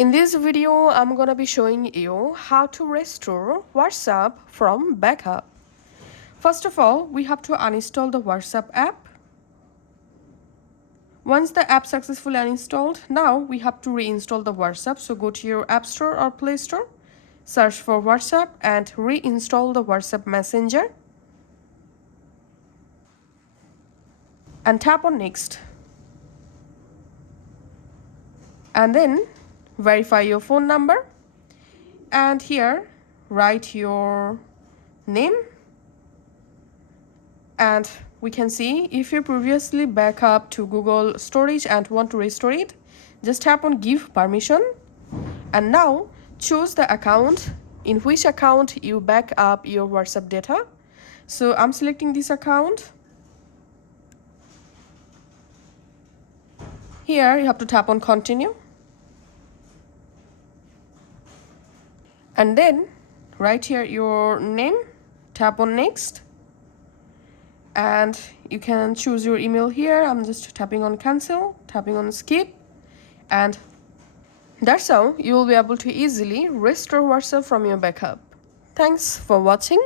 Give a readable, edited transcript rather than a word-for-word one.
In this video, I'm gonna be showing you how to restore WhatsApp from backup. First of all, we have to uninstall the WhatsApp app. Once the app successfully uninstalled, now we have to reinstall the WhatsApp. So go to your App Store or Play Store, search for WhatsApp and reinstall the WhatsApp Messenger. And tap on Next. And then verify your phone number. And here, write your name. And we can see if you previously back up to Google storage and want to restore it, just tap on give permission. And now choose the account in which account you back up your WhatsApp data. So I'm selecting this account. Here you have to tap on continue. And then write here your name, tap on next. And you can choose your email here. I'm just tapping on cancel, tapping on skip. And that's how you will be able to easily restore WhatsApp from your backup. Thanks for watching.